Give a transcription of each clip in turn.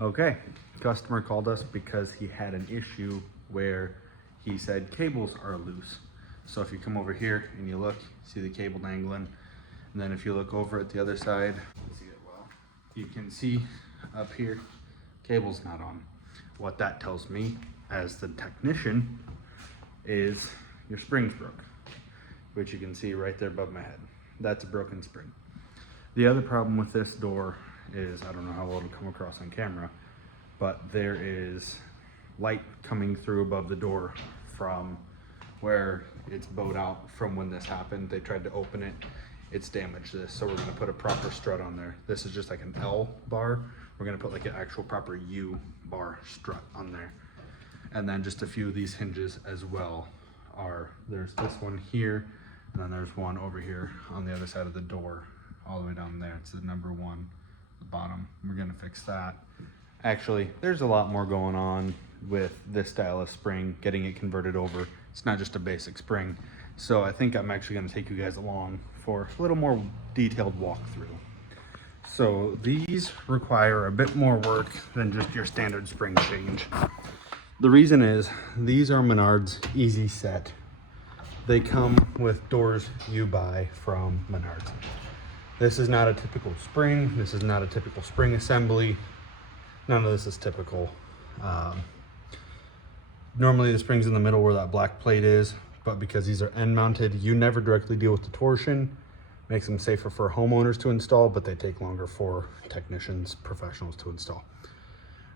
Okay, customer called us because he had an issue where he said cables are loose. So if you come over here and you look, see the cable dangling, and then if you look over at the other side, see it well, you can see up here, cable's not on. What that tells me as the technician is your spring's broke, which you can see right there above my head. That's a broken spring. The other problem with this door is, I don't know how well it'll come across on camera, but there is light coming through above the door from where it's bowed out from when this happened. They tried to open it, it's damaged this, so we're gonna put a proper strut on there. This is just like an L bar. We're gonna put like an actual proper U bar strut on there. And then just a few of these hinges as well there's this one here, and then there's one over here on the other side of the door, all the way down there. It's the number one, the bottom. We're gonna fix that. Actually, there's a lot more going on with this style of spring, getting it converted over. It's not just a basic spring. So I think I'm actually gonna take you guys along for a little more detailed walkthrough. So these require a bit more work than just your standard spring change. The reason is, these are Menards Easy Set. They come with doors you buy from Menards. This is not a typical spring. This is not a typical spring assembly. None of this is typical. Normally the spring's in the middle where that black plate is, but because these are end mounted, you never directly deal with the torsion. Makes them safer for homeowners to install, but they take longer for technicians, professionals to install.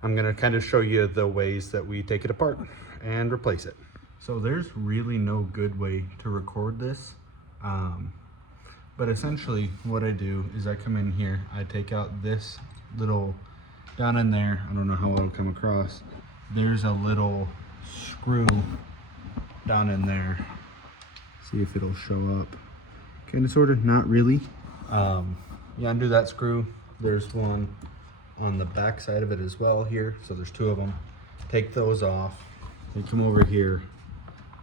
I'm gonna kind of show you the ways that we take it apart and replace it. So there's really no good way to record this. But essentially what I do is I come in here, I take out this little, down in there, I don't know how it'll come across, there's a little screw down in there. See if it'll show up. Kind of, sort of, not really. You undo that screw. There's one on the back side of it as well here, so there's two of them. Take those off. You come over here,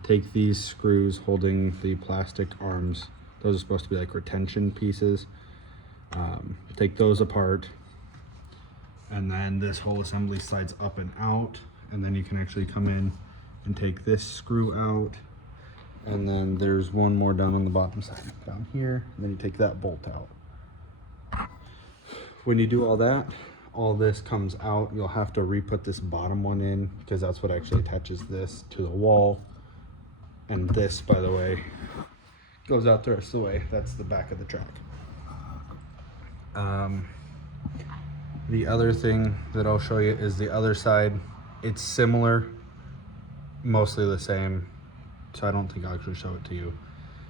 take these screws holding the plastic arms. Those are supposed to be like retention pieces. Take those apart, and then this whole assembly slides up and out, and then you can actually come in and take this screw out, and then there's one more down on the bottom side down here, and then you take that bolt out. When you do all that, all this comes out. You'll have to re-put this bottom one in, because that's what actually attaches this to the wall. And this, by the way, goes out the rest of the way. That's the back of the truck. The other thing that I'll show you is the other side. It's similar, mostly the same, so I don't think I'll actually show it to you.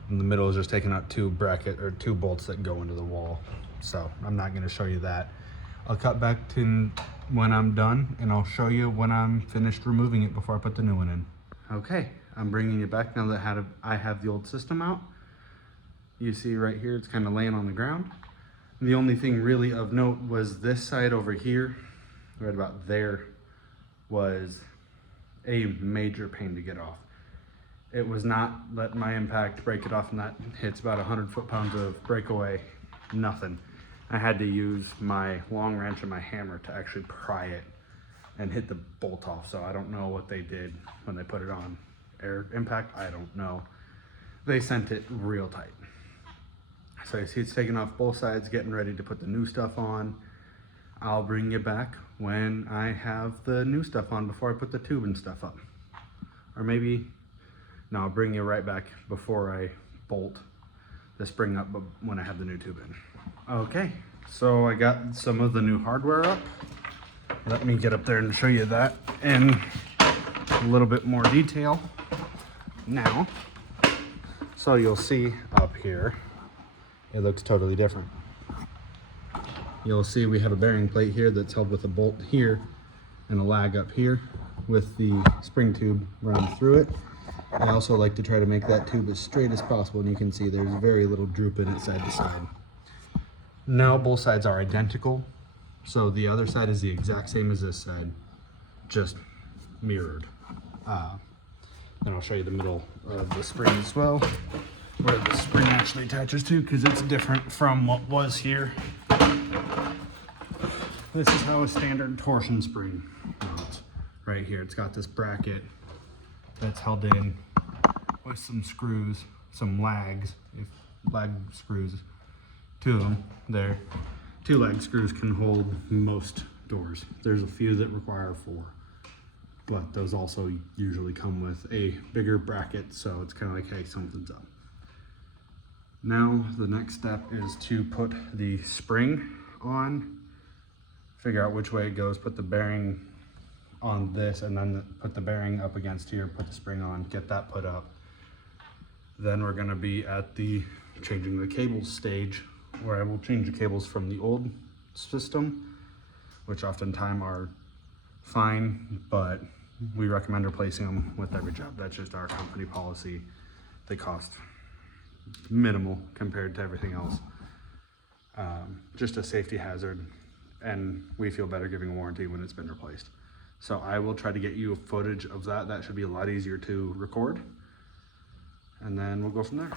In the middle is just taking out two bolts that go into the wall, so I'm not going to show you that. I'll cut back to when I'm done, and I'll show you when I'm finished removing it before I put the new one in. Okay, I'm bringing you back now that I have the old system out. You see right here, it's kind of laying on the ground. The only thing really of note was this side over here, right about there, was a major pain to get off. It was not letting my impact break it off, and that hits about 100 foot-pounds of breakaway, nothing. I had to use my long wrench and my hammer to actually pry it and hit the bolt off. So I don't know what they did when they put it on air impact. I don't know. They sent it real tight. So you see it's taking off both sides, getting ready to put the new stuff on. I'll bring you back when I have the new stuff on before I put the tube and stuff up. Or maybe, no, I'll bring you right back before I bolt the spring up, but when I have the new tube in. Okay, so I got some of the new hardware up. Let me get up there and show you that in a little bit more detail now. So you'll see up here, it looks totally different. You'll see we have a bearing plate here that's held with a bolt here and a lag up here with the spring tube running through it. I also like to try to make that tube as straight as possible, and you can see there's very little droop in it side to side. Now both sides are identical, so the other side is the exact same as this side, just mirrored. Then I'll show you the middle of the spring as well, where the spring actually attaches to, because it's different from what was here. this is how a standard torsion spring mounts. Right here, it's got this bracket that's held in with some screws, some lags, if lag screws, two of them there. 2 lag screws can hold most doors. There's a few that require 4, but those also usually come with a bigger bracket, so it's kind of like, hey, something's up. Now the next step is to put the spring on, figure out which way it goes, put the bearing on this, and then put the bearing up against here, put the spring on, get that put up. Then we're gonna be at the changing the cables stage, where I will change the cables from the old system, which oftentimes are fine, but we recommend replacing them with every job. That's just our company policy. They cost minimal compared to everything else. Just a safety hazard, and we feel better giving a warranty when it's been replaced. So I will try to get you footage of that. That should be a lot easier to record, and then we'll go from there.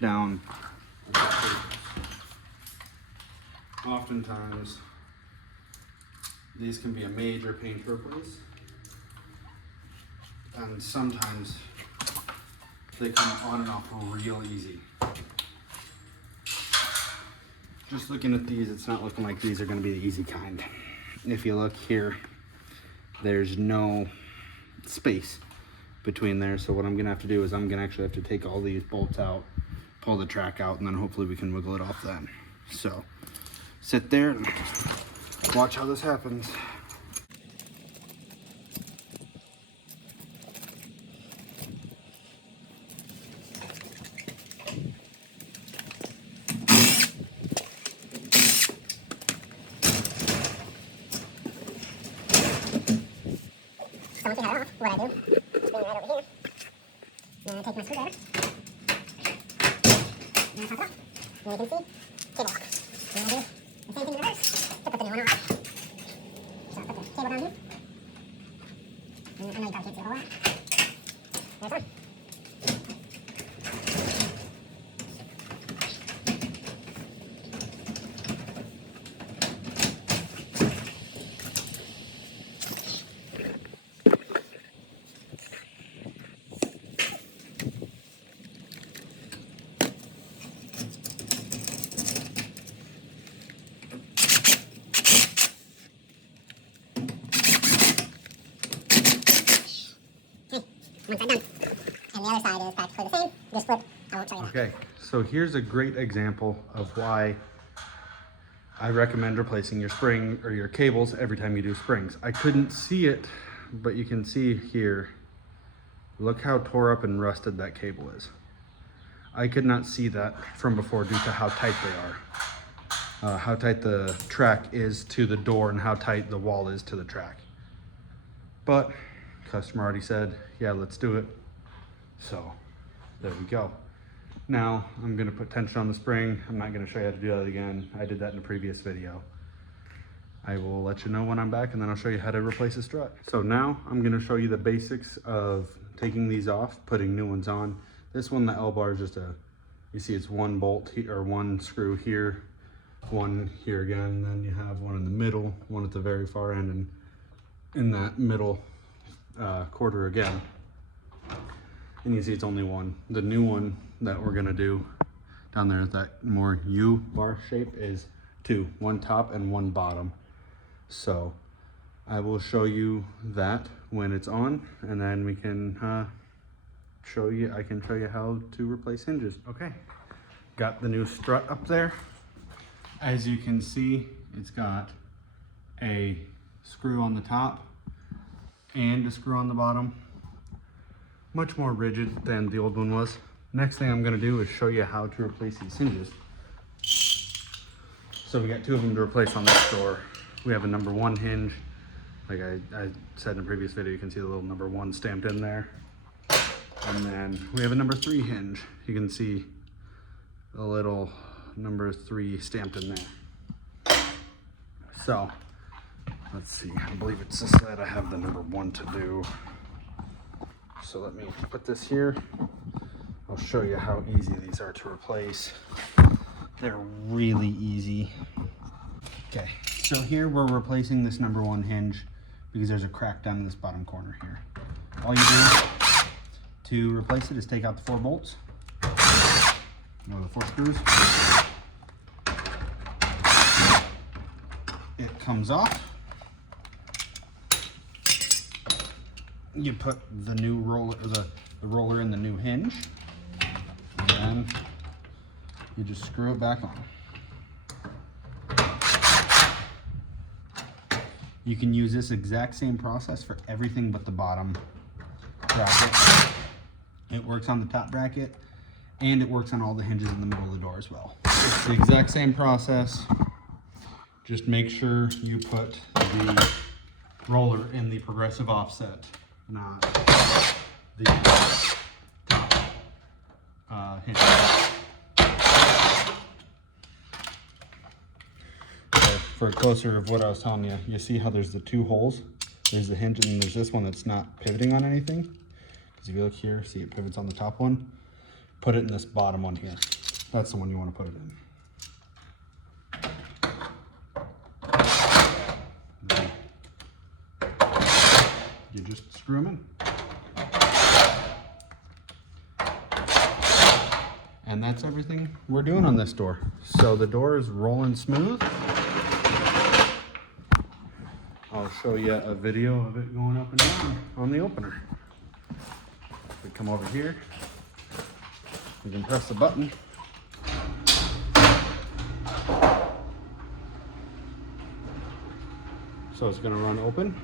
Down. Oftentimes, these can be a major pain to replace, and sometimes they come on and off real easy. Just looking at these, it's not looking like these are going to be the easy kind. If you look here, there's no space between there, so what I'm going to have to do is I'm going to actually have to take all these bolts out, pull the track out, and then hopefully we can wiggle it off then. So sit there and watch how this happens. So once you have it off, what I do, spin right over here, and I take my screwdriver, and I pop it off, and you can see, cable lock. And I do the same thing in reverse to put the new one on. So I put the cable down here, and I know you probably can't see a whole lot. There's one. One side done. And the other side is practically the same. Just flip. I won't show you that. Okay, so here's a great example of why I recommend replacing your spring or your cables every time you do springs. I couldn't see it, but you can see here, look how tore up and rusted that cable is. I could not see that from before due to how tight they are. How tight the track is to the door and how tight the wall is to the track. But customer already said, yeah, let's do it. So there we go. Now I'm gonna put tension on the spring. I'm not gonna show you how to do that again. I did that in a previous video. I will let you know when I'm back, and then I'll show you how to replace a strut. So now I'm gonna show you the basics of taking these off, putting new ones on. This one, the L bar is just you see it's one bolt here, or one screw here, one here again, and then you have one in the middle, one at the very far end, and in that middle quarter again. And you see it's only one. The new one that we're gonna do down there, that more U bar shape, is two, one top and one bottom. So I will show you that when it's on, and then we can I can show you how to replace hinges. Okay, got the new strut up there. As you can see, it's got a screw on the top and a screw on the bottom. Much more rigid than the old one was. Next thing I'm gonna do is show you how to replace these hinges. So we got two of them to replace on this door. We have a number 1 hinge. Like I said in a previous video, you can see the little number 1 stamped in there. And then we have a number 3 hinge. You can see the little number 3 stamped in there. So let's see, I believe it's this side I have the number 1 to do. So let me put this here. I'll show you how easy these are to replace. They're really easy. Okay, so here we're replacing this number 1 hinge because there's a crack down in this bottom corner here. All you do to replace it is take out the 4 bolts, or the 4 screws. It comes off. You put the new roller, the roller in the new hinge, and then you just screw it back on. You can use this exact same process for everything but the bottom bracket. It works on the top bracket, and it works on all the hinges in the middle of the door as well. It's the exact same process. Just make sure you put the roller in the progressive offset, not the top hinge. For a closer of what I was telling you, you see how there's the 2 holes? There's the hinge, and then there's this one that's not pivoting on anything. Because if you look here, see it pivots on the top one. Put it in this bottom one here. That's the one you want to put it in. You just screw them in. And that's everything we're doing on this door. So the door is rolling smooth. I'll show you a video of it going up and down on the opener. We come over here, we can press the button. So it's gonna run open.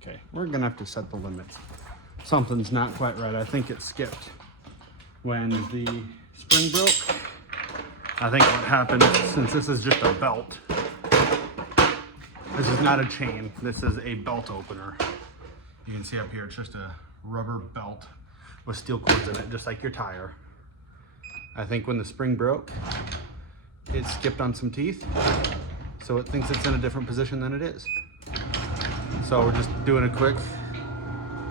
Okay, we're gonna have to set the limits. Something's not quite right. I think it skipped when the spring broke. I think what happened, since this is just a belt, this is not a chain, this is a belt opener. You can see up here, it's just a rubber belt with steel cords in it, just like your tire. I think when the spring broke, it skipped on some teeth, so it thinks it's in a different position than it is. So we're just doing a quick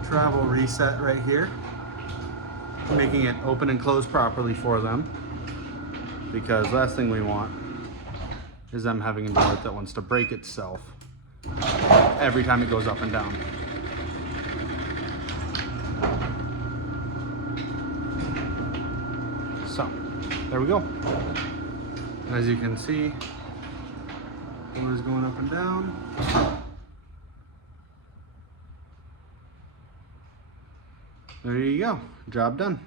travel reset right here, making it open and close properly for them, because last thing we want is them having a door that wants to break itself every time it goes up and down. So there we go. As you can see, door is going up and down. There you go, job done.